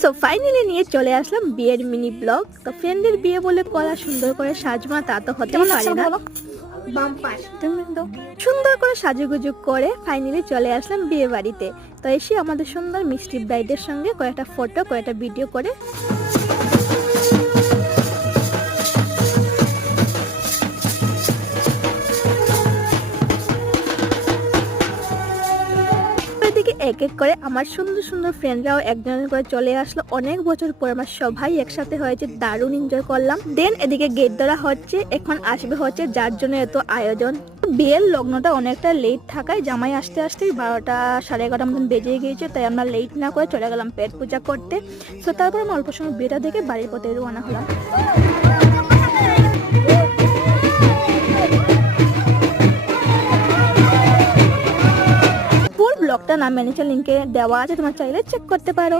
So finally নিয়ে চলে আসলাম বিয়ের মিনি ব্লগ। তো ফ্রেন্ডের বিয়ে বলে করা সুন্দর করে সাজমা তা তো হতেই পারে না। সুন্দর করে সাজুগুজু করে ফাইনালি চলে আসলাম বিয়ে বাড়িতে। তো এসে আমাদের সুন্দর মিষ্টি ব্রাইডের সঙ্গে কয়েকটা ফটো কয়েকটা ভিডিও করে এক এক করে আমার সুন্দর সুন্দর ফ্রেন্ডরাও একজনের করে চলে আসলো। অনেক বছর পর আমার সবাই একসাথে হয়েছে, দারুণ এনজয় করলাম। দেন এদিকে গেট ধরা হচ্ছে, এখন আসবে হচ্ছে যার জন্য এত আয়োজন। বিয়ের লগ্নটা অনেকটা লেট থাকায় জামাই আসতে আসতেই 12টা সাড়ে 11টার মতন বেজে গিয়েছে, তাই আমরা লেট না করে চলে গেলাম পেট পূজা করতে। তো তারপর আমরা অল্প সময় বিয়েটা দেখে বাড়ির পথে রওনা হলাম। ব্লগটা নাম ম্যানেজার লিঙ্কে দেওয়া আছে, তোমরা চাইলে চেক করতে পারো।